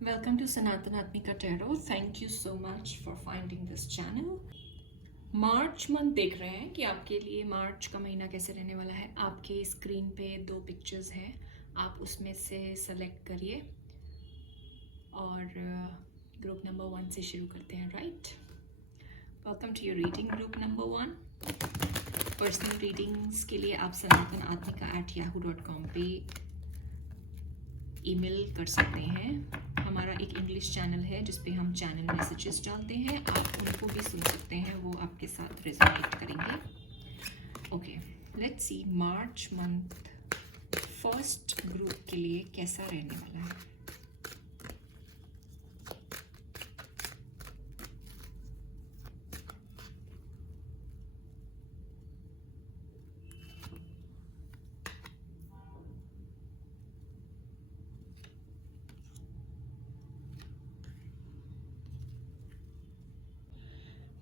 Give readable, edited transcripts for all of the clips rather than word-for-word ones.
Welcome to Sanatan Atmika Tarot. Thank you so much for finding this channel. March month देख रहे हैं कि आपके लिए मार्च का महीना कैसे रहने वाला है। आपके स्क्रीन पे 2 पिक्चर्स हैं, आप उसमें से सेलेक्ट करिए और ग्रुप नंबर 1 से शुरू करते हैं। Right, welcome to your reading group number 1। Personal readings के लिए आप sanatanaatmika@yahoo.com पे ईमेल कर सकते हैं। हमारा एक इंग्लिश चैनल है जिस पे हम चैनल मैसेजेस डालते हैं, आप उनको भी सुन सकते हैं, वो आपके साथ रेजोनेट करेंगे। Okay, let's see March month first group के लिए कैसा रहने वाला है।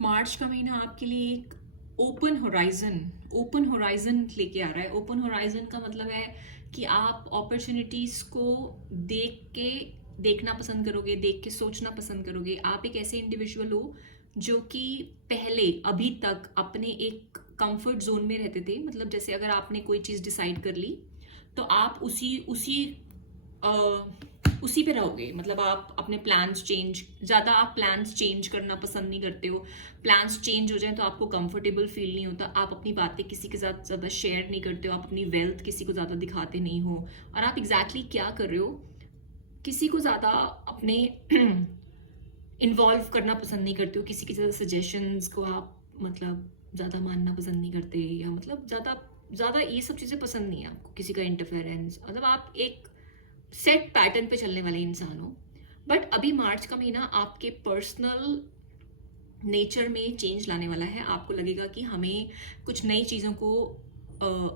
मार्च का महीना आपके लिए एक ओपन होराइजन लेके आ रहा है। ओपन होराइजन का मतलब है कि आप अपॉर्चुनिटीज को देखना पसंद करोगे, देख के सोचना पसंद करोगे। आप एक ऐसे इंडिविजुअल हो जो कि पहले अभी तक अपने एक कंफर्ट जोन में रहते थे। मतलब जैसे अगर आपने कोई चीज़ डिसाइड कर ली तो आप उसी पे रहोगे। मतलब आप अपने प्लान्स चेंज करना पसंद नहीं करते हो। प्लान्स चेंज हो जाए तो आपको कंफर्टेबल फील नहीं होता। आप अपनी बातें किसी के साथ ज़्यादा शेयर नहीं करते हो, आप अपनी वेल्थ किसी को ज़्यादा दिखाते नहीं हो। और आप एग्जैक्टली क्या कर रहे हो, किसी को ज़्यादा अपने इन्वॉल्व करना पसंद नहीं करते हो। किसी के ज़्यादा सजेशंस को आप मतलब ज़्यादा मानना पसंद नहीं करते, या मतलब ज़्यादा ये सब चीज़ें पसंद नहीं है आपको, किसी का इंटरफेरेंस। मतलब आप एक सेट पैटर्न पे चलने वाले इंसान हो। बट अभी मार्च का महीना आपके पर्सनल नेचर में चेंज लाने वाला है। आपको लगेगा कि हमें कुछ नई चीज़ों को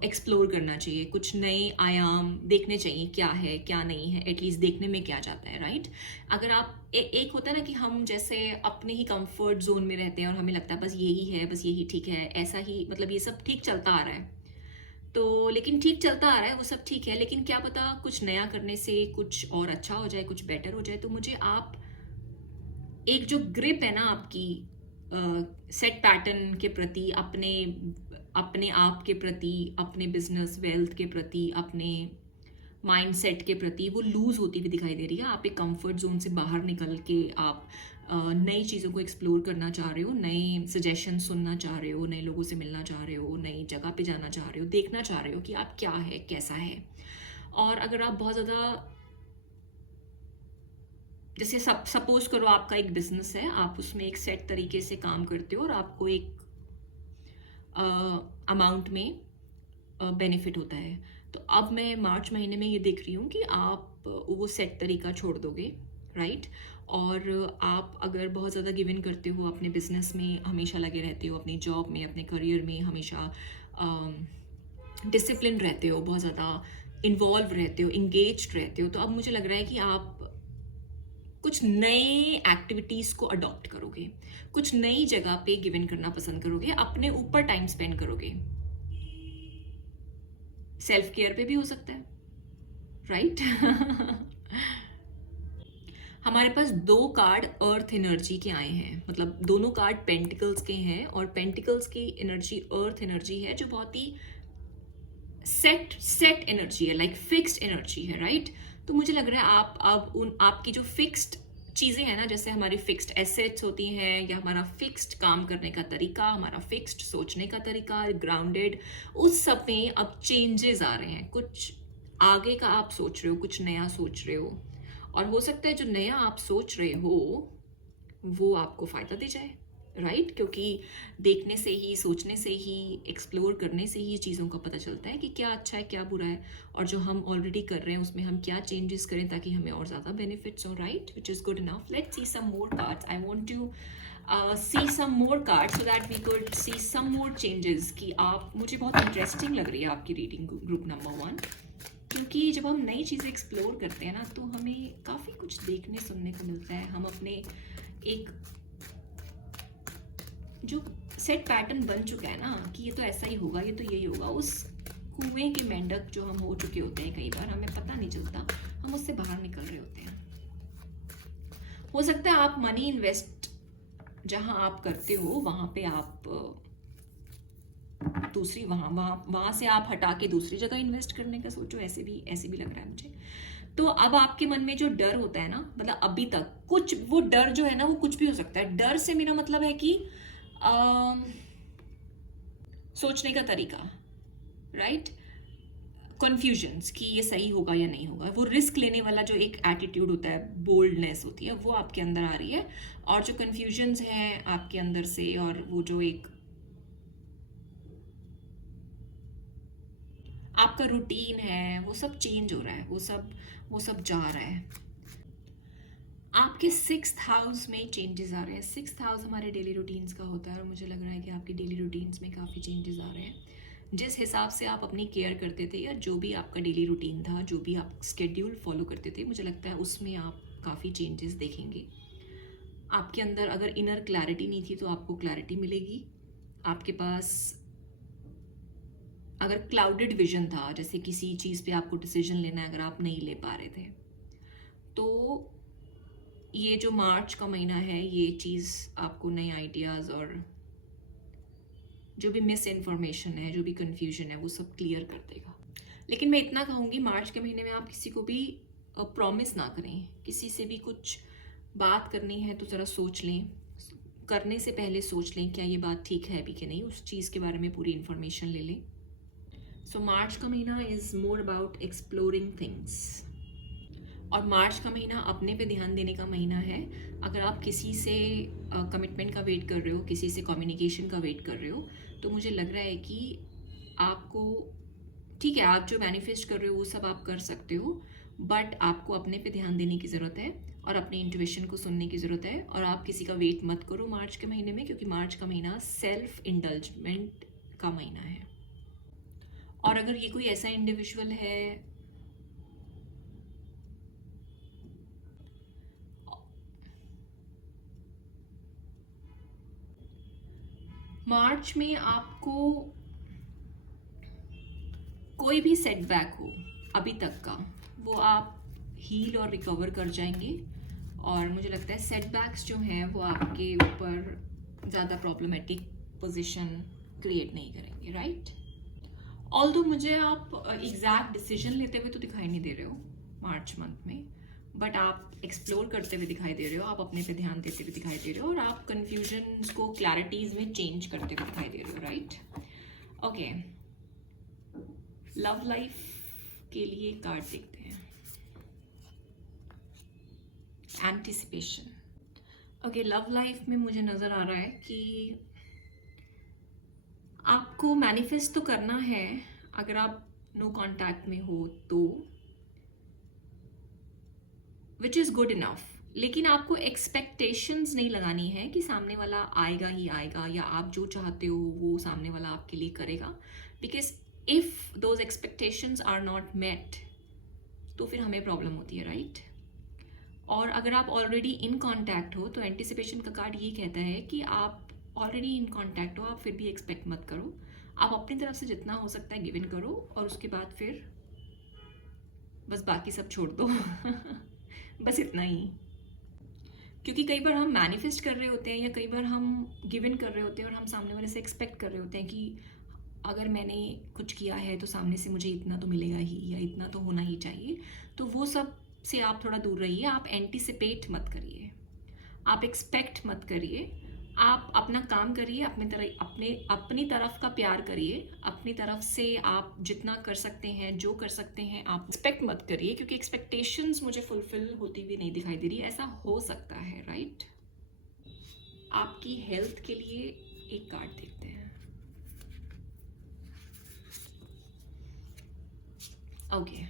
एक्सप्लोर करना चाहिए, कुछ नए आयाम देखने चाहिए, क्या है क्या नहीं है, एटलीस्ट देखने में क्या जाता है। राइट, अगर आप एक होता है ना कि हम जैसे अपने ही कंफर्ट जोन में रहते हैं और हमें लगता है बस यही है, बस यही ठीक है, ऐसा ही, मतलब ये सब ठीक चलता आ रहा है। तो लेकिन ठीक चलता आ रहा है, वो सब ठीक है, लेकिन क्या पता कुछ नया करने से कुछ और अच्छा हो जाए, कुछ बेटर हो जाए। तो मुझे आप एक जो ग्रिप है ना आपकी सेट पैटर्न के प्रति, अपने आप के प्रति, अपने बिजनेस वेल्थ के प्रति, अपने माइंडसेट के प्रति, वो लूज होती हुई दिखाई दे रही है। आप एक कंफर्ट जोन से बाहर निकल के आप नई चीज़ों को एक्सप्लोर करना चाह रहे हो, नए सजेशन सुनना चाह रहे हो, नए लोगों से मिलना चाह रहे हो, नई जगह पे जाना चाह रहे हो, देखना चाह रहे हो कि आप क्या है, कैसा है। और अगर आप बहुत ज़्यादा, जैसे सपोज करो आपका एक बिजनेस है, आप उसमें एक सेट तरीके से काम करते हो और आपको एक अमाउंट में बेनिफिट होता है। तो अब मैं मार्च महीने में ये देख रही हूँ कि आप वो सेट तरीका छोड़ दोगे। राइट, और आप अगर बहुत ज़्यादा गिव इन करते हो, अपने बिजनेस में हमेशा लगे रहते हो, अपनी जॉब में, अपने करियर में हमेशा डिसिप्लिन रहते हो, बहुत ज़्यादा इन्वॉल्व रहते हो, इंगेज्ड रहते हो, तो अब मुझे लग रहा है कि आप कुछ नए एक्टिविटीज़ को अडॉप्ट करोगे, कुछ नई जगह पे गिव इन करना पसंद करोगे, अपने ऊपर टाइम स्पेंड करोगे। सेल्फ केयर पे भी हो सकता है। राइट हमारे पास 2 कार्ड अर्थ एनर्जी के आए हैं, मतलब दोनों कार्ड पेंटिकल्स के हैं, और पेंटिकल्स की एनर्जी अर्थ एनर्जी है, जो बहुत ही सेट एनर्जी है, लाइक फिक्स्ड एनर्जी है। राइट, तो मुझे लग रहा है आप अब आपकी जो फिक्स्ड चीज़ें हैं ना, जैसे हमारी फिक्स्ड एसेट्स होती हैं, या हमारा फिक्स्ड काम करने का तरीका, हमारा फिक्स्ड सोचने का तरीका, ग्राउंडेड, उस सब में अब चेंजेस आ रहे हैं। कुछ आगे का आप सोच रहे हो, कुछ नया सोच रहे हो, और हो सकता है जो नया आप सोच रहे हो वो आपको फ़ायदा दे जाए। राइट, क्योंकि देखने से ही, सोचने से ही, एक्सप्लोर करने से ही चीज़ों का पता चलता है कि क्या अच्छा है, क्या बुरा है, और जो हम ऑलरेडी कर रहे हैं उसमें हम क्या चेंजेस करें ताकि हमें और ज़्यादा बेनिफिट्स हो। Right, which is good enough. Let's see some more cards. I want to see some more cards so that we could see some more changes. कि आप, मुझे बहुत इंटरेस्टिंग लग रही है आपकी रीडिंग ग्रुप नंबर 1, क्योंकि जब हम नई चीज़ें एक्सप्लोर करते हैं ना, तो हमें काफ़ी कुछ देखने सुनने को मिलता है। हम अपने एक जो सेट पैटर्न बन चुका है ना कि ये तो ऐसा ही होगा, ये तो यही होगा, उस कुएं के मेंढक जो हम हो चुके होते हैं, कई बार हमें पता नहीं चलता, हम उससे बाहर निकल रहे होते हैं। हो सकता है आप मनी इन्वेस्ट जहां आप करते हो वहां पे आप दूसरी वहां वहां वहां से आप हटा के दूसरी जगह इन्वेस्ट करने का सोचो, ऐसे भी लग रहा है मुझे। तो अब आपके मन में जो डर होता है ना, मतलब अभी तक कुछ वो डर जो है ना वो कुछ भी हो सकता है। डर से मेरा मतलब है कि अम, सोचने का तरीका, राइट, कन्फ्यूजन्स कि ये सही होगा या नहीं होगा, वो रिस्क लेने वाला जो एक एटीट्यूड होता है, बोल्डनेस होती है, वो आपके अंदर आ रही है। और जो कन्फ्यूजन्स हैं आपके अंदर से, और वो जो एक आपका रूटीन है, वो सब चेंज हो रहा है, वो सब जा रहा है। आपके 6th हाउस में चेंजेस आ रहे हैं। 6th हाउस हमारे डेली रूटीन्स का होता है, और मुझे लग रहा है कि आपकी डेली रूटीन्स में काफ़ी चेंजेस आ रहे हैं। जिस हिसाब से आप अपनी केयर करते थे, या जो भी आपका डेली रूटीन था, जो भी आप स्केड्यूल फॉलो करते थे, मुझे लगता है उसमें आप काफ़ी चेंजेस देखेंगे। आपके अंदर अगर इनर क्लैरिटी नहीं थी तो आपको क्लैरिटी मिलेगी। आपके पास अगर क्लाउडेड विजन था, जैसे किसी चीज़ पे आपको डिसीजन लेना है, अगर आप नहीं ले पा रहे थे, तो ये जो मार्च का महीना है, ये चीज़ आपको नए आइडियाज़ और जो भी मिस इन्फॉर्मेशन है, जो भी कन्फ्यूजन है, वो सब क्लियर कर देगा। लेकिन मैं इतना कहूँगी, मार्च के महीने में आप किसी को भी प्रॉमिस ना करें। किसी से भी कुछ बात करनी है तो ज़रा सोच लें, करने से पहले सोच लें क्या ये बात ठीक है भी कि नहीं, उस चीज़ के बारे में पूरी इन्फॉर्मेशन ले लें। सो मार्च का महीना is more about exploring things. और मार्च का महीना अपने पे ध्यान देने का महीना है। अगर आप किसी से कमिटमेंट का वेट कर रहे हो, किसी से कम्युनिकेशन का वेट कर रहे हो, तो मुझे लग रहा है कि आपको, ठीक है, आप जो मैनिफेस्ट कर रहे हो वो सब आप कर सकते हो, बट आपको अपने पे ध्यान देने की ज़रूरत है और अपनी इंट्यूशन को सुनने की ज़रूरत है। और आप किसी का वेट मत करो मार्च के महीने में, क्योंकि मार्च का महीना सेल्फ इंडल्जमेंट का महीना है। और अगर ये कोई ऐसा इंडिविजुअल है मार्च में, आपको कोई भी सेटबैक हो अभी तक का, वो आप हील और रिकवर कर जाएंगे। और मुझे लगता है सेटबैक्स जो हैं वो आपके ऊपर ज़्यादा प्रॉब्लमेटिक पोजीशन क्रिएट नहीं करेंगे, राइट। ऑल्दो मुझे आप एग्जैक्ट डिसीजन लेते हुए तो दिखाई नहीं दे रहे हो मार्च मंथ में, बट आप एक्सप्लोर करते हुए दिखाई दे रहे हो, आप अपने पे ध्यान देते हुए दिखाई दे रहे हो, और आप कन्फ्यूजन्स को क्लैरिटीज़ में चेंज करते हुए दिखाई दे रहे हो, राइट। ओके, लव लाइफ के लिए कार्ड देखते हैं। एंटिसिपेशन। ओके, लव लाइफ में मुझे नज़र आ रहा है कि आपको मैनिफेस्ट तो करना है। अगर आप नो कांटेक्ट में हो तो, विच इज़ गुड इनफ, लेकिन आपको एक्सपेक्टेशंस नहीं लगानी है कि सामने वाला आएगा ही आएगा, या आप जो चाहते हो वो सामने वाला आपके लिए करेगा। Because if those expectations are not met, तो फिर हमें प्रॉब्लम होती है, राइट। और अगर आप ऑलरेडी इन कांटेक्ट हो, तो एंटिसिपेशन का कार्ड ये कहता है कि आप ऑलरेडी इन कांटेक्ट हो, आप फिर भी एक्सपेक्ट मत करो। आप अपनी तरफ से जितना हो सकता है गिव इन करो, और उसके बाद फिर बस बाकी सब छोड़ दो। बस इतना ही। क्योंकि कई बार हम मैनिफेस्ट कर रहे होते हैं, या कई बार हम गिव इन कर रहे होते हैं, और हम सामने वाले से एक्सपेक्ट कर रहे होते हैं कि अगर मैंने कुछ किया है तो सामने से मुझे इतना तो मिलेगा ही, या इतना तो होना ही चाहिए। तो वो सब से आप थोड़ा दूर रहिए। आप एंटिसिपेट मत करिए, आप एक्सपेक्ट मत करिए। आप अपना काम करिए, अपनी तरफ का प्यार करिए, अपनी तरफ से आप जितना कर सकते हैं, जो कर सकते हैं, आप एक्सपेक्ट मत करिए, क्योंकि एक्सपेक्टेशंस मुझे फुलफिल होती हुई नहीं दिखाई दे रही। ऐसा हो सकता है, राइट। आपकी हेल्थ के लिए एक कार्ड देखते हैं। ओके,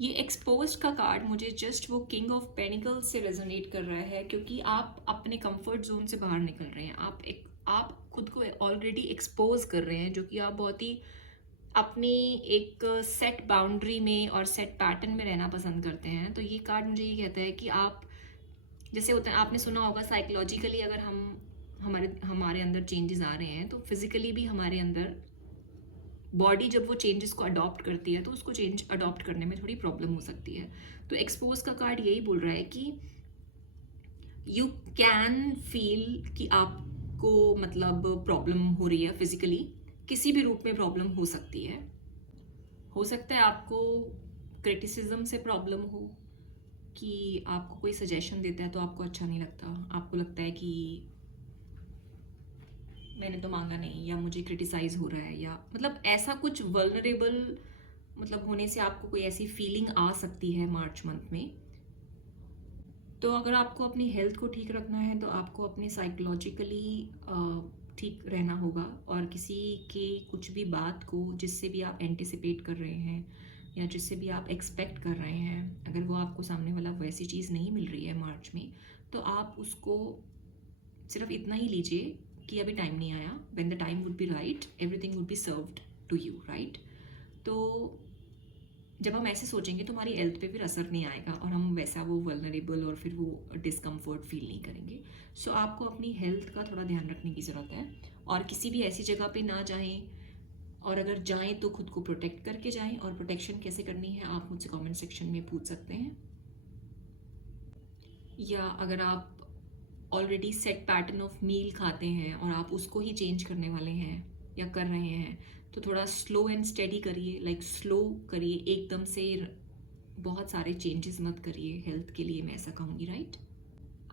ये एक्सपोज्ड का कार्ड मुझे जस्ट वो किंग ऑफ पेनिकल्स से रेजोनेट कर रहा है, क्योंकि आप अपने कंफर्ट जोन से बाहर निकल रहे हैं। आप खुद को ऑलरेडी एक्सपोज कर रहे हैं, जो कि आप बहुत ही अपनी एक सेट बाउंड्री में और सेट पैटर्न में रहना पसंद करते हैं। तो ये कार्ड मुझे ये कहता है कि आप, जैसे होता है, आपने सुना होगा साइकोलॉजिकली अगर हम हमारे अंदर चेंजेस आ रहे हैं, तो फिजिकली भी हमारे अंदर बॉडी जब वो चेंजेस को अडॉप्ट करती है तो उसको चेंज अडॉप्ट करने में थोड़ी प्रॉब्लम हो सकती है। तो एक्सपोज का कार्ड यही बोल रहा है कि यू कैन फील कि आपको मतलब प्रॉब्लम हो रही है फिजिकली, किसी भी रूप में प्रॉब्लम हो सकती है। हो सकता है आपको क्रिटिसिज्म से प्रॉब्लम हो, कि आपको कोई सजेशन देता है तो आपको अच्छा नहीं लगता, आपको लगता है कि मैंने तो मांगा नहीं, या मुझे क्रिटिसाइज हो रहा है, या मतलब ऐसा कुछ वल्नरेबल मतलब होने से आपको कोई ऐसी फीलिंग आ सकती है मार्च मंथ में। तो अगर आपको अपनी हेल्थ को ठीक रखना है तो आपको अपने साइकोलॉजिकली ठीक रहना होगा, और किसी के कुछ भी बात को जिससे भी आप एंटिसिपेट कर रहे हैं या जिससे भी आप एक्सपेक्ट कर रहे हैं, अगर वो आपको सामने वाला वैसी चीज़ नहीं मिल रही है मार्च में, तो आप उसको सिर्फ इतना ही लीजिए कि अभी टाइम नहीं आया। When the time would be right everything would be served to you, right. तो जब हम ऐसे सोचेंगे तो हमारी हेल्थ पे फिर असर नहीं आएगा और हम वैसा वो वल्नरेबल और फिर वो डिस्कम्फर्ट फील नहीं करेंगे। सो आपको अपनी हेल्थ का थोड़ा ध्यान रखने की ज़रूरत है, और किसी भी ऐसी जगह पे ना जाएं, और अगर जाएं तो खुद को प्रोटेक्ट करके जाएं। और प्रोटेक्शन कैसे करनी है आप मुझसे कमेंट सेक्शन में पूछ सकते हैं, या अगर आप already set pattern of meal खाते हैं और आप उसको ही चेंज करने वाले हैं या कर रहे हैं, तो थोड़ा स्लो एंड स्टेडी करिए, लाइक स्लो करिए, एकदम से बहुत सारे चेंजेस मत करिए हेल्थ के लिए, मैं ऐसा कहूँगी, राइट।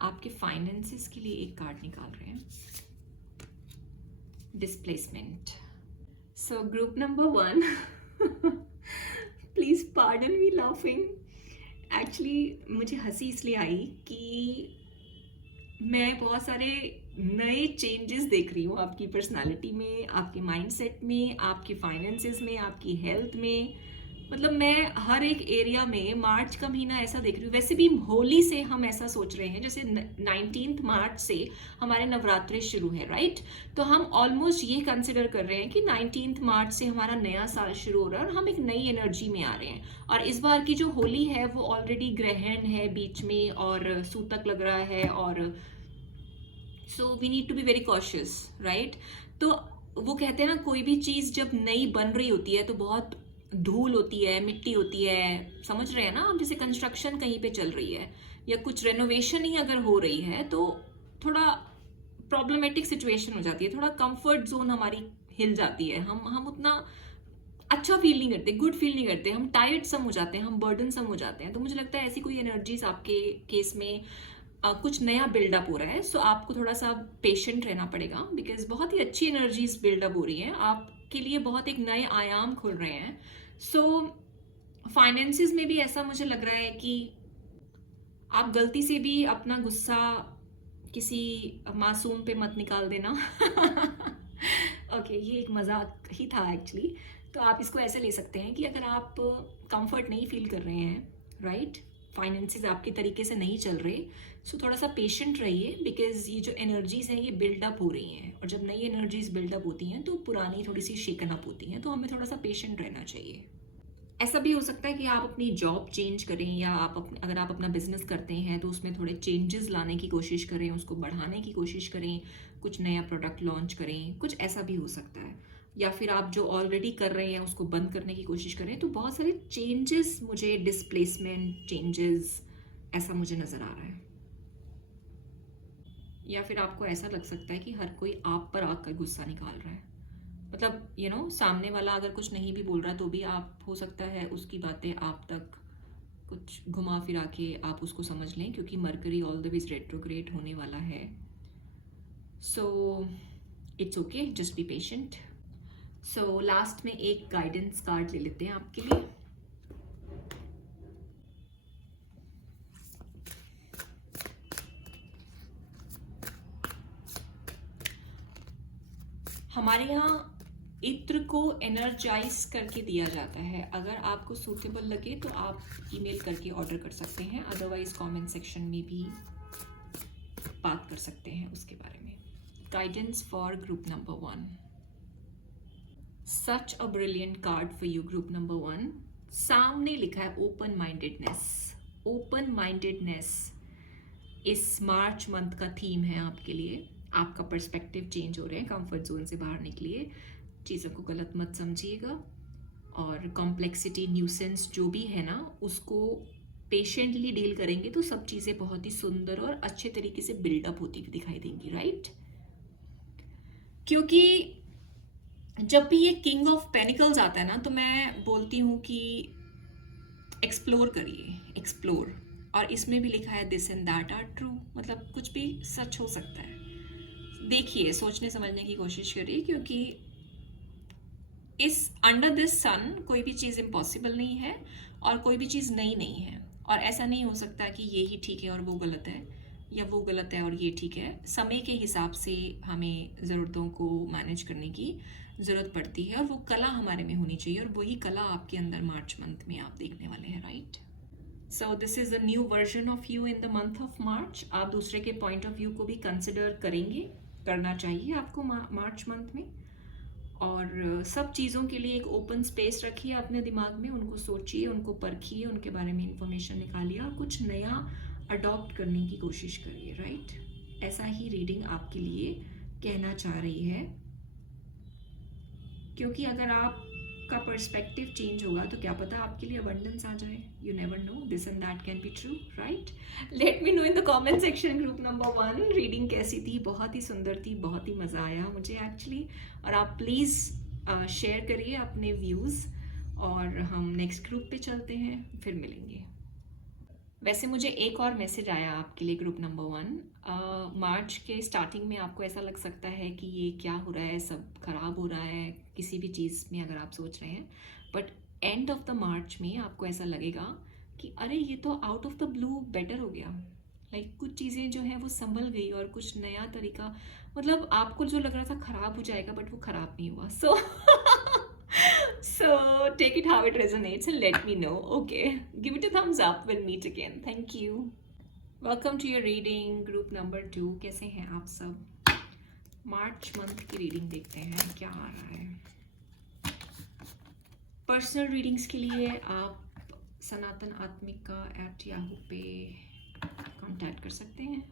आपके फाइनेंसेस के लिए एक कार्ड निकाल रहे हैं, displacement. So group number 1, please pardon me laughing. Actually मुझे हंसी इसलिए आई कि मैं बहुत सारे नए चेंजेस देख रही हूँ आपकी पर्सनालिटी में, आपके माइंडसेट में, आपके फाइनेंसेस में, आपकी हेल्थ में। मतलब मैं हर एक एरिया में मार्च का महीना ऐसा देख रही हूँ। वैसे भी होली से हम ऐसा सोच रहे हैं, जैसे 19 मार्च से हमारे नवरात्रे शुरू है, राइट। तो हम ऑलमोस्ट ये कंसिडर कर रहे हैं कि 19 मार्च से हमारा नया साल शुरू हो रहा है और हम एक नई एनर्जी में आ रहे हैं। और इस बार की जो होली है वो ऑलरेडी ग्रहण है बीच में और सूतक लग रहा है, और so we need to be very cautious, right. तो वो कहते हैं ना, कोई भी चीज़ जब नई बन रही होती है तो बहुत धूल होती है, मिट्टी होती है, समझ रहे हैं ना। अब जैसे कंस्ट्रक्शन कहीं पे चल रही है या कुछ रेनोवेशन ही अगर हो रही है तो थोड़ा प्रॉब्लमेटिक सिचुएशन हो जाती है, थोड़ा कंफर्ट जोन हमारी हिल जाती है, हम उतना अच्छा फील नहीं करते, गुड फील नहीं करते, हम टायर्ड सम हो जाते हैं, हम बर्डन सम हो जाते हैं। तो मुझे लगता है ऐसी कोई एनर्जीज आपके केस में कुछ नया बिल्डअप हो रहा है। सो आपको थोड़ा सा पेशेंट रहना पड़ेगा, बिकॉज बहुत ही अच्छी एनर्जीज बिल्डअप हो रही हैं आपके लिए, बहुत एक नए आयाम खुल रहे हैं। सो फाइनेंसिस में भी ऐसा मुझे लग रहा है कि आप गलती से भी अपना गुस्सा किसी मासूम पे मत निकाल देना। ओके, ये एक मजाक ही था एक्चुअली। तो आप इसको ऐसे ले सकते हैं कि अगर आप कंफर्ट नहीं फील कर रहे हैं, राइट, फाइनेंसेस आपके तरीके से नहीं चल रहे, सो थोड़ा सा पेशेंट रहिए, बिकॉज ये जो एनर्जीज हैं ये बिल्डअप हो रही हैं, और जब नई एनर्जीज बिल्डअप होती हैं तो पुरानी थोड़ी सी शेकन अप होती हैं, तो हमें थोड़ा सा पेशेंट रहना चाहिए। ऐसा भी हो सकता है कि आप अपनी जॉब चेंज करें, या अगर आप अपना बिजनेस करते हैं तो उसमें थोड़े चेंजेस लाने की कोशिश करें, उसको बढ़ाने की कोशिश करें, कुछ नया प्रोडक्ट लॉन्च करें, कुछ ऐसा भी हो सकता है। या फिर आप जो ऑलरेडी कर रहे हैं उसको बंद करने की कोशिश करें। तो बहुत सारे चेंजेस, मुझे डिस्प्लेसमेंट चेंजेस ऐसा मुझे नज़र आ रहा है। या फिर आपको ऐसा लग सकता है कि हर कोई आप पर आकर गुस्सा निकाल रहा है, मतलब सामने वाला अगर कुछ नहीं भी बोल रहा तो भी आप, हो सकता है उसकी बातें आप तक कुछ घुमा फिरा के आप उसको समझ लें, क्योंकि mercury all the ways retrograde होने वाला है। So it's okay, just be patient. So last में एक गाइडेंस कार्ड ले लेते हैं आपके लिए। हमारे यहाँ इत्र को एनर्जाइज करके दिया जाता है। अगर आपको सूटेबल लगे तो आप ईमेल करके ऑर्डर कर सकते हैं, अदरवाइज कमेंट सेक्शन में भी बात कर सकते हैं उसके बारे में। Guidance for group number 1। Such a brilliant card for you group number 1। सामने लिखा है ओपन माइंडेडनेस। ओपन माइंडेडनेस इस मार्च मंथ का थीम है आपके लिए। आपका पर्सपेक्टिव चेंज हो रहे हैं, कंफर्ट जोन से बाहर निकलिए, चीज़ों को गलत मत समझिएगा, और कॉम्प्लेक्सिटी, न्यूसेंस जो भी है ना, उसको पेशेंटली डील करेंगे तो सब चीज़ें बहुत ही सुंदर और अच्छे तरीके से बिल्डअप होती हुई दिखाई देंगी, राइट? क्योंकि जब भी ये किंग ऑफ पेनिकल्स आता है ना, तो मैं बोलती हूँ कि एक्सप्लोर करिए, एक्सप्लोर। और इसमें भी लिखा है this and that are true, मतलब कुछ भी सच हो सकता है। देखिए, सोचने समझने की कोशिश करिए, क्योंकि इस अंडर दिस सन कोई भी चीज़ इम्पॉसिबल नहीं है और कोई भी चीज़ नई नहीं है, और ऐसा नहीं हो सकता कि ये ही ठीक है और वो गलत है, या वो गलत है और ये ठीक है। समय के हिसाब से हमें ज़रूरतों को मैनेज करने की ज़रूरत पड़ती है, और वो कला हमारे में होनी चाहिए, और वही कला आपके अंदर मार्च मंथ में आप देखने वाले हैं, right? So this is a new version of you in the month of March. आप दूसरे के पॉइंट ऑफ व्यू को भी कंसिडर करेंगे, करना चाहिए आपको मार्च मंथ में। और सब चीज़ों के लिए एक ओपन स्पेस रखिए अपने दिमाग में, उनको सोचिए, उनको परखिए, उनके बारे में इंफॉर्मेशन निकालिए, और कुछ नया अडॉप्ट करने की कोशिश करिए, राइट? ऐसा ही रीडिंग आपके लिए कहना चाह रही है, क्योंकि अगर आपका पर्सपेक्टिव चेंज होगा तो क्या पता आपके लिए अबंडेंस आ जाए। You never know, this and that can be true, right? Let me know in the comment section, group number 1 reading कैसी थी? बहुत ही सुंदर थी, बहुत ही मज़ा आया मुझे एक्चुअली। और आप प्लीज़ शेयर करिए अपने व्यूज़, और हम नेक्स्ट ग्रुप पे चलते हैं, फिर मिलेंगे। वैसे मुझे एक और मैसेज आया आपके लिए, ग्रुप नंबर 1। मार्च के स्टार्टिंग में आपको ऐसा लग सकता है कि ये क्या हो रहा है, सब खराब हो रहा है किसी भी चीज़ में, अगर आप सोच रहे हैं। बट एंड ऑफ द मार्च में आपको ऐसा लगेगा कि अरे ये तो out of the blue better हो गया। लाइक कुछ चीज़ें जो हैं वो संभल गई, और कुछ नया तरीका, मतलब आपको जो लग रहा था खराब हो जाएगा, बट वो खराब नहीं हुआ। सो So take it how it resonates and let me know. Okay, give it a thumbs up. We'll meet again. Thank you. Welcome to your reading, group number 2. कैसे हैं आप सब? मार्च मंथ की रीडिंग देखते हैं क्या आ रहा है। पर्सनल रीडिंग्स के लिए आप सनातन आत्मिका @yahoo पे कांटेक्ट कर सकते हैं।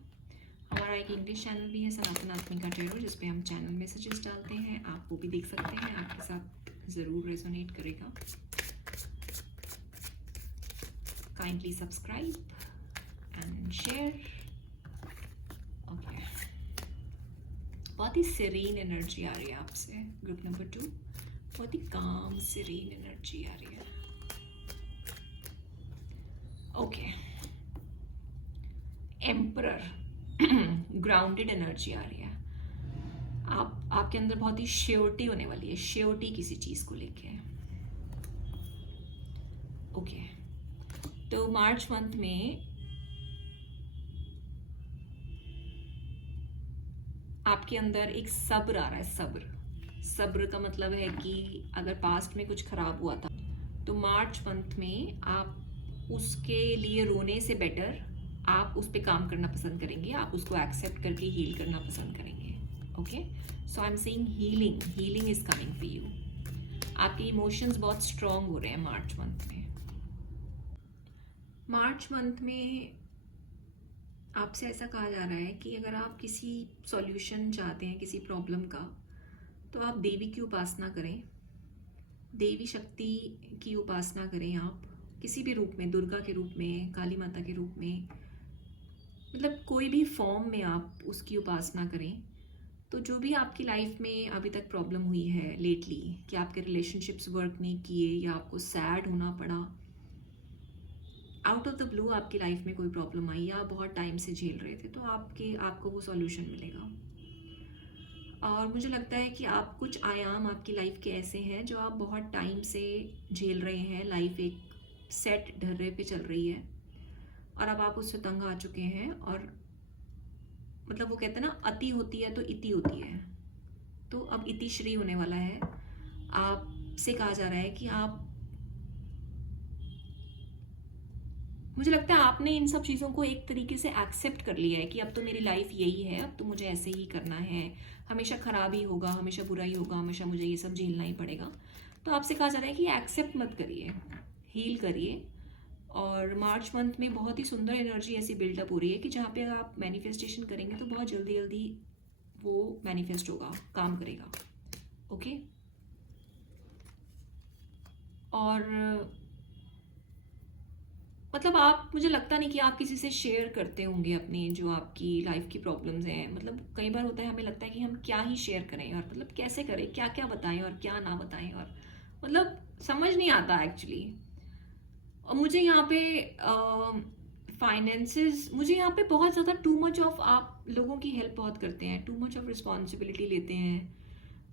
हमारा एक इंग्लिश चैनल भी है, सनातन आत्मिका टेरो, जिस पे हम चैनल मैसेजेस डालते हैं, आप वो भी देख सकते हैं, आपके साथ ज़रूर रेजोनेट करेगा। Kindly subscribe and share. Okay, बहुत ही सीरीन एनर्जी आ रही है आपसे, ग्रुप नंबर 2। बहुत ही काम सीरीन एनर्जी आ रही है। ओके, एम्परर, ग्राउंडेड एनर्जी आ रही है। आपके अंदर बहुत ही श्योरिटी होने वाली है, श्योरिटी किसी चीज़ को लेके। ओके, तो मार्च मंथ में आपके अंदर एक सब्र आ रहा है। सब्र का मतलब है कि अगर पास्ट में कुछ खराब हुआ था, तो मार्च मंथ में आप उसके लिए रोने से बेटर आप उस पर काम करना पसंद करेंगे, आप उसको एक्सेप्ट करके हील करना पसंद करेंगे। Okay, so I am saying healing is coming for you. आपके इमोशंस बहुत स्ट्रांग हो रहे हैं मार्च मंथ में। मार्च मंथ में आपसे ऐसा कहा जा रहा है कि अगर आप किसी सॉल्यूशन चाहते हैं किसी प्रॉब्लम का, तो आप देवी की उपासना करें, देवी शक्ति की उपासना करें। आप किसी भी रूप में, दुर्गा के रूप में, काली माता के रूप में, मतलब कोई भी फॉर्म में आप उसकी उपासना करें। तो जो भी आपकी लाइफ में अभी तक प्रॉब्लम हुई है लेटली, कि आपके रिलेशनशिप्स वर्क नहीं किए, या आपको सैड होना पड़ा, आउट ऑफ द ब्लू आपकी लाइफ में कोई प्रॉब्लम आई, या आप बहुत टाइम से झेल रहे थे, तो आपको वो सॉल्यूशन मिलेगा। और मुझे लगता है कि आप कुछ आयाम आपकी लाइफ के ऐसे हैं जो आप बहुत टाइम से झेल रहे हैं। लाइफ एक सेट ढर्रे पे चल रही है, और अब आप उससे तंग आ चुके हैं। और मतलब वो कहते हैं ना, अति होती है तो इति होती है, तो अब इति श्री होने वाला है। आपसे कहा जा रहा है कि आप, मुझे लगता है आपने इन सब चीज़ों को एक तरीके से एक्सेप्ट कर लिया है कि अब तो मेरी लाइफ यही है, अब तो मुझे ऐसे ही करना है, हमेशा खराब ही होगा, हमेशा बुरा ही होगा, हमेशा मुझे ये सब झेलना ही पड़ेगा। तो आपसे कहा जा रहा है कि एक्सेप्ट मत करिए, हील करिए। और मार्च मंथ में बहुत ही सुंदर एनर्जी ऐसी बिल्डअप हो रही है कि जहाँ पे आप मैनिफेस्टेशन करेंगे तो बहुत जल्दी जल्दी वो मैनिफेस्ट होगा, काम करेगा। ओके, और मतलब आप, मुझे लगता नहीं कि आप किसी से शेयर करते होंगे अपनी जो आपकी लाइफ की प्रॉब्लम्स हैं। मतलब कई बार होता है, हमें लगता है कि हम क्या ही शेयर करें, और मतलब कैसे करें, क्या क्या बताएं और क्या ना बताएं, और मतलब समझ नहीं आता एक्चुअली। और मुझे यहाँ पे फाइनेंसेस, मुझे यहाँ पे बहुत ज़्यादा टू मच ऑफ, आप लोगों की हेल्प बहुत करते हैं, टू मच ऑफ रिस्पॉन्सिबिलिटी लेते हैं।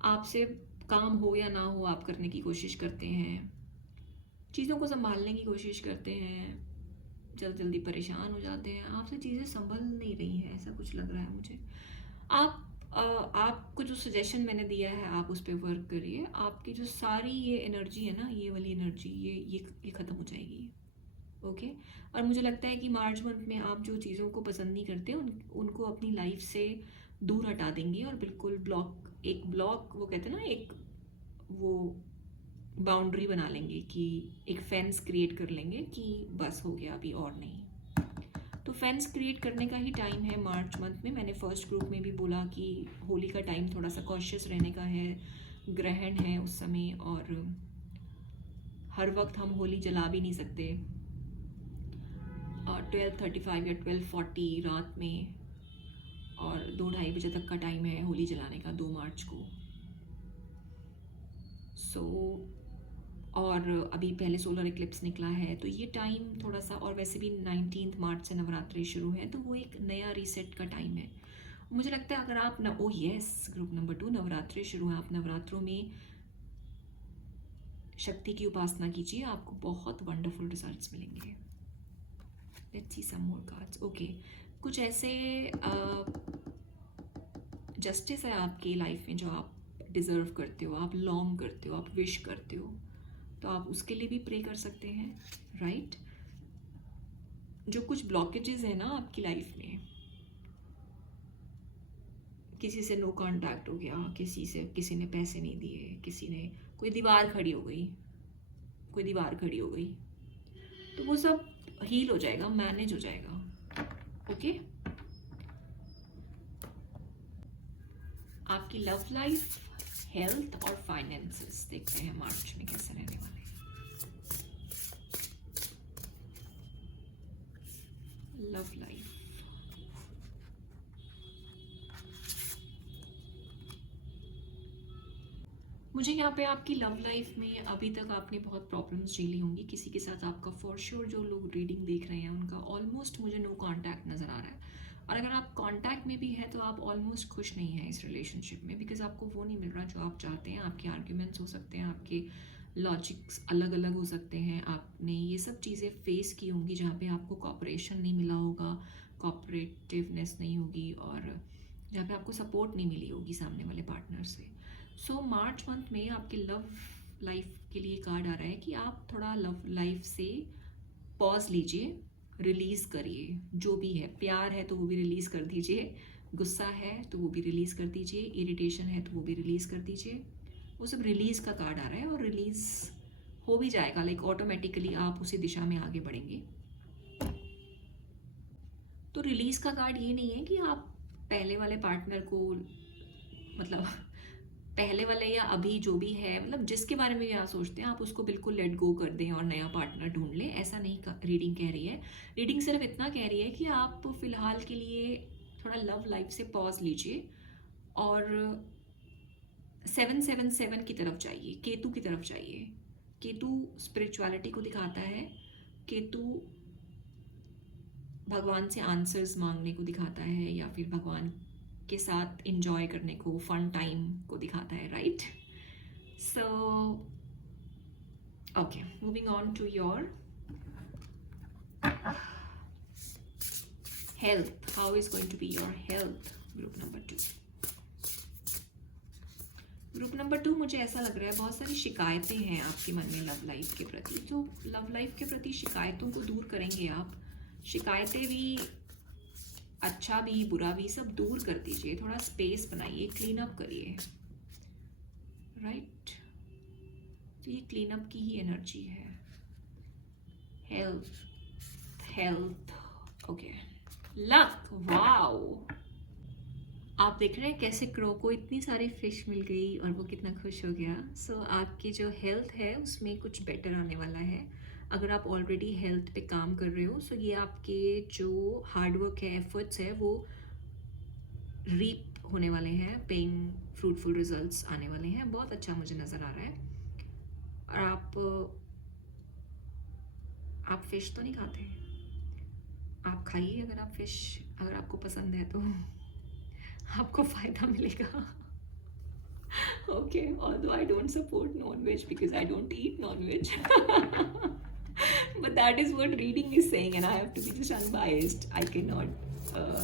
आपसे काम हो या ना हो, आप करने की कोशिश करते हैं, चीज़ों को संभालने की कोशिश करते हैं, जल्द जल्दी परेशान हो जाते हैं, आपसे चीज़ें संभल नहीं रही हैं, ऐसा कुछ लग रहा है मुझे। आप आपको जो सजेशन मैंने दिया है, आप उस पर वर्क करिए। आपकी जो सारी ये एनर्जी है ना, ये वाली एनर्जी, ये ख़त्म हो जाएगी। ओके। और मुझे लगता है कि मार्च मंथ में आप जो चीज़ों को पसंद नहीं करते, उनको अपनी लाइफ से दूर हटा देंगे, और बिल्कुल ब्लॉक वो कहते हैं ना, एक वो बाउंड्री बना लेंगे, कि एक फेंस क्रिएट कर लेंगे कि बस हो गया, अभी और नहीं। तो फेंस क्रिएट करने का ही टाइम है मार्च मंथ में। मैंने फर्स्ट ग्रुप में भी बोला कि होली का टाइम थोड़ा सा कॉशियस रहने का है, ग्रहण है उस समय, और हर वक्त हम होली जला भी नहीं सकते। और 12:35 या 12:40 रात में, और 2-2:30 बजे तक का टाइम है होली जलाने का, 2 मार्च को। और अभी पहले सोलर इक्लिप्स निकला है, तो ये टाइम थोड़ा सा, और वैसे भी 19 मार्च से नवरात्रि शुरू है, तो वो एक नया रीसेट का टाइम है। मुझे लगता है अगर आप ओ यस, ग्रुप नंबर 2, नवरात्रि शुरू है, आप नवरात्रों में शक्ति की उपासना कीजिए, आपको बहुत वंडरफुल रिजल्ट्स मिलेंगे। Let's see some more cards. Okay, कुछ ऐसे जस्टिस है आपकी लाइफ में जो आप डिज़र्व करते हो, आप लॉन्ग करते हो, आप विश करते हो, तो आप उसके लिए भी प्रे कर सकते हैं, राइट। जो कुछ ब्लॉकेजेस है ना आपकी लाइफ में, किसी से नो कांटेक्ट हो गया, किसी ने पैसे नहीं दिए, कोई दीवार खड़ी हो गई, तो वो सब हील हो जाएगा, मैनेज हो जाएगा। ओके। आपकी लव लाइफ, हेल्थ और फाइनेंसेस देखते हैं मार्च में कैसे रहने वाले हैं। लव लाइफ, मुझे यहाँ पे आपकी लव लाइफ में अभी तक आपने बहुत प्रॉब्लम्स झेली होंगी। किसी के साथ आपका फॉर श्योर, जो लोग रीडिंग देख रहे हैं उनका ऑलमोस्ट मुझे नो कांटेक्ट नज़र आ रहा है। और अगर आप कांटेक्ट में भी है तो आप ऑलमोस्ट खुश नहीं हैं इस रिलेशनशिप में, बिकॉज आपको वो नहीं मिल रहा जो आप चाहते हैं। आपके आर्ग्यूमेंट्स हो सकते हैं, आपके लॉजिक्स अलग अलग हो सकते हैं, आपने ये सब चीज़ें फेस की होंगी जहाँ पे आपको कॉपरेशन नहीं मिला होगा, कॉपरेटिवनेस नहीं होगी, और जहाँ पे आपको सपोर्ट नहीं मिली होगी सामने वाले पार्टनर से। सो मार्च मंथ में आपके लव लाइफ के लिए कार्ड आ रहा है कि आप थोड़ा लव लाइफ से पॉज लीजिए, रिलीज़ करिए। जो भी है, प्यार है तो वो भी रिलीज़ कर दीजिए, गुस्सा है तो वो भी रिलीज़ कर दीजिए, इरिटेशन है तो वो भी रिलीज़ कर दीजिए। वो सब रिलीज़ का कार्ड आ रहा है, और रिलीज़ हो भी जाएगा, लाइक ऑटोमेटिकली आप उसी दिशा में आगे बढ़ेंगे। तो रिलीज़ का कार्ड ये नहीं है कि आप पहले वाले पार्टनर को, मतलब पहले वाले या अभी जो भी है, मतलब जिसके बारे में भी आप सोचते हैं, आप उसको बिल्कुल लेट गो कर दें और नया पार्टनर ढूंढ लें, ऐसा नहीं रीडिंग कह रही है। रीडिंग सिर्फ इतना कह रही है कि आप फिलहाल के लिए थोड़ा लव लाइफ से पॉज लीजिए, और 777 की तरफ जाइए, केतु की तरफ जाइए। केतु स्पिरिचुअलिटी को दिखाता है, केतु भगवान से आंसर्स मांगने को दिखाता है, या फिर भगवान के साथ इंजॉय करने को, फन टाइम को दिखाता है, right. So okay, moving on to your health. How is going to be your health, group number 2। Group number 2, मुझे ऐसा लग रहा है बहुत सारी शिकायतें हैं आपके मन में लव लाइफ के प्रति। तो लव लाइफ के प्रति शिकायतों को दूर करेंगे आप। शिकायतें भी, अच्छा भी बुरा भी, सब दूर कर दीजिए, थोड़ा स्पेस बनाइए, क्लीन अप करिए, राइट। तो ये क्लीन अप की ही एनर्जी है। Health, okay. लक, वाओ, आप देख रहे हैं कैसे क्रो को इतनी सारी फिश मिल गई और वो कितना खुश हो गया। सो आपकी जो हेल्थ है उसमें कुछ बेटर आने वाला है। अगर आप ऑलरेडी हेल्थ पे काम कर रहे हो, सो ये आपके जो हार्डवर्क है, एफर्ट्स है, वो रीप होने वाले हैं, पेइंग फ्रूटफुल रिजल्ट्स आने वाले हैं। बहुत अच्छा मुझे नज़र आ रहा है। और आप फिश तो नहीं खाते? आप खाइए, अगर आप फिश, अगर आपको पसंद है तो आपको फ़ायदा मिलेगा। Okay, although I don't support non-veg because I don't eat non-veg. But that is what reading is saying, and I have to be just unbiased. I cannot uh,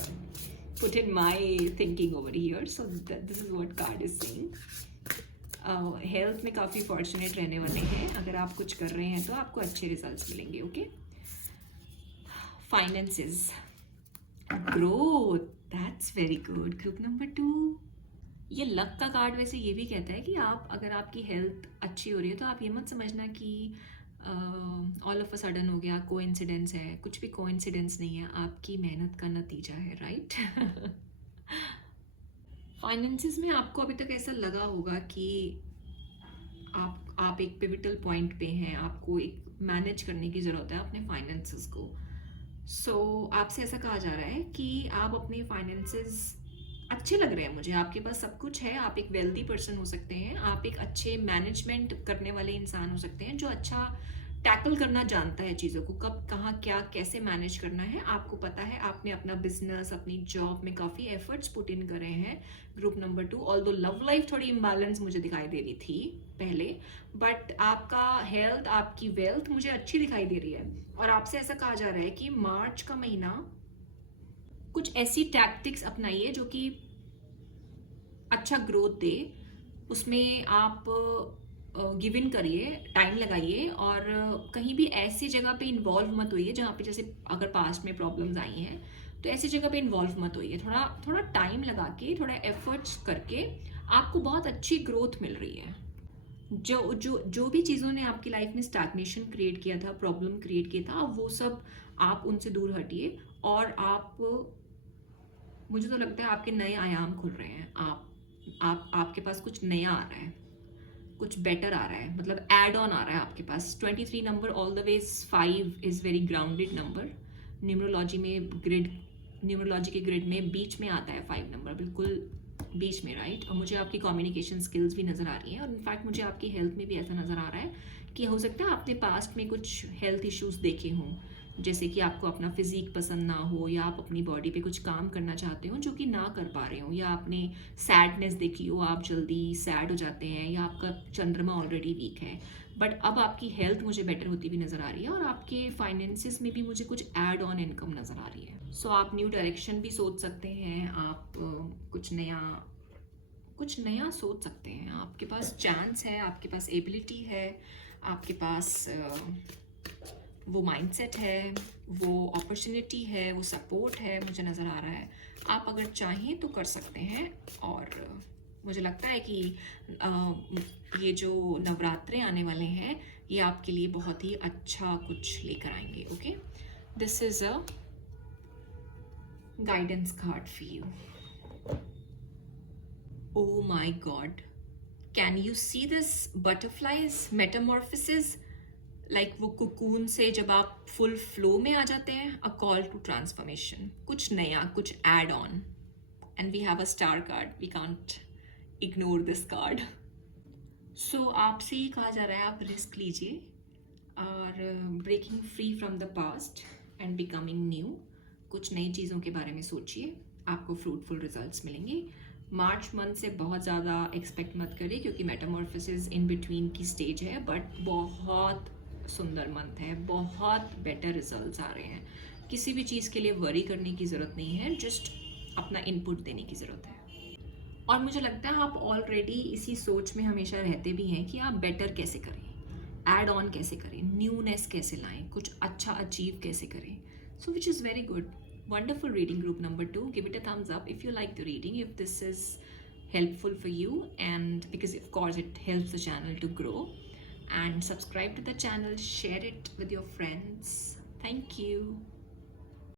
put in my thinking over here. So this is what card is saying. Health में काफ़ी fortunate रहने वाले हैं। अगर आप कुछ कर रहे हैं तो आपको अच्छे रिजल्ट्स मिलेंगे। Okay, finances, growth, that's very good. Group number 2, ये लक का कार्ड वैसे ये भी कहता है कि आप, अगर आपकी हेल्थ अच्छी हो रही है तो आप ये मत समझना कि ऑल ऑफ अ सडन हो गया, कोइंसिडेंस है। कुछ भी कोइंसिडेंस नहीं है, आपकी मेहनत का नतीजा है, राइट? फाइनेंसेस में आपको अभी तक ऐसा लगा होगा कि आप एक पिविटल पॉइंट पे हैं, आपको एक मैनेज करने की ज़रूरत है अपने फाइनेंसेस को। सो आपसे ऐसा कहा जा रहा है कि आप अपने फाइनेंसेस अच्छे लग रहे हैं मुझे, आपके पास सब कुछ है, आप एक वेल्दी पर्सन हो सकते हैं, आप एक अच्छे मैनेजमेंट करने वाले इंसान हो सकते हैं जो अच्छा टैकल करना जानता है चीज़ों को, कब कहाँ क्या कैसे मैनेज करना है आपको पता है। आपने अपना बिजनेस, अपनी जॉब में काफ़ी एफर्ट्स पुट इन करे हैं। Group number 2, although love life थोड़ी इम्बैलेंस मुझे दिखाई दे रही थी पहले, बट आपका हेल्थ, आपकी वेल्थ मुझे अच्छी दिखाई दे रही है। और आपसे ऐसा कहा जा रहा है कि मार्च का महीना कुछ ऐसी टैक्टिक्स अपनाइए जो कि अच्छा ग्रोथ दे, उसमें आप गिव इन करिए, टाइम लगाइए, और कहीं भी ऐसी जगह पे इन्वॉल्व मत होइए जहाँ पे जैसे अगर पास्ट में प्रॉब्लम्स आई हैं तो ऐसी जगह पे इन्वॉल्व मत होइए। थोड़ा थोड़ा टाइम लगा के, थोड़ा एफर्ट्स करके आपको बहुत अच्छी ग्रोथ मिल रही है। जो भी चीज़ों ने आपकी लाइफ में स्टैग्नेशन क्रिएट किया था, प्रॉब्लम क्रिएट किया था, वो सब आप उनसे दूर हटिए और आप, मुझे तो लगता है आपके नए आयाम खुल रहे हैं। आपके पास कुछ नया आ रहा है, कुछ बेटर आ रहा है, मतलब एड ऑन आ रहा है आपके पास। 23 number all the ways 5 is very grounded number. Numerology के ग्रिड में बीच में आता है 5 नंबर, बिल्कुल बीच में, राइट? और मुझे आपकी कम्युनिकेशन स्किल्स भी नज़र आ रही हैं, और इनफैक्ट मुझे आपकी हेल्थ में भी ऐसा नज़र आ रहा है कि हो सकता है आपने पास्ट में कुछ हेल्थ इश्यूज देखे हों, जैसे कि आपको अपना फिजिक पसंद ना हो, या आप अपनी बॉडी पे कुछ काम करना चाहते हो जो कि ना कर पा रहे हो, या आपने सैडनेस देखी हो, आप जल्दी सैड हो जाते हैं, या आपका चंद्रमा ऑलरेडी वीक है। बट अब आपकी हेल्थ मुझे बेटर होती भी नज़र आ रही है, और आपके फाइनेंसेस में भी मुझे कुछ ऐड ऑन इनकम नज़र आ रही है। सो आप न्यू डायरेक्शन भी सोच सकते हैं, आप कुछ नया सोच सकते हैं। आपके पास चांस है, आपके पास एबिलिटी है, आपके पास वो माइंडसेट है, वो अपॉर्चुनिटी है, वो सपोर्ट है, मुझे नज़र आ रहा है। आप अगर चाहें तो कर सकते हैं, और मुझे लगता है कि ये जो नवरात्रे आने वाले हैं ये आपके लिए बहुत ही अच्छा कुछ लेकर आएंगे। Okay, this is a guidance card for you. Oh my God, can you see this butterflies metamorphosis? Like वो कुकून से जब आप फुल फ्लो में आ जाते हैं, अ कॉल टू ट्रांसफॉर्मेशन, कुछ नया, कुछ add on. And we have a star card, we can't ignore this card. So आपसे ही कहा जा रहा है आप रिस्क लीजिए, और breaking free from the past and becoming new, कुछ नई चीज़ों के बारे में सोचिए, आपको फ्रूटफुल रिजल्ट्स मिलेंगे। मार्च मंथ से बहुत ज़्यादा एक्सपेक्ट मत करिए, क्योंकि मेटामॉर्फोसिस इन बिटवीन की स्टेज है, बट बहुत सुंदर मंथ है, बहुत बेटर रिजल्ट्स आ रहे हैं। किसी भी चीज़ के लिए वरी करने की ज़रूरत नहीं है, जस्ट अपना इनपुट देने की ज़रूरत है। और मुझे लगता है आप ऑलरेडी इसी सोच में हमेशा रहते भी हैं कि आप बेटर कैसे करें, ऐड ऑन कैसे करें, न्यूनेस कैसे लाएं, कुछ अच्छा अचीव कैसे करें। So which is very good. Wonderful reading, group number 2. Give it a thumbs up if you like the reading, if this is helpful for you, and because of course it helps the channel to grow. And subscribe to the channel, share it with your friends. Thank you.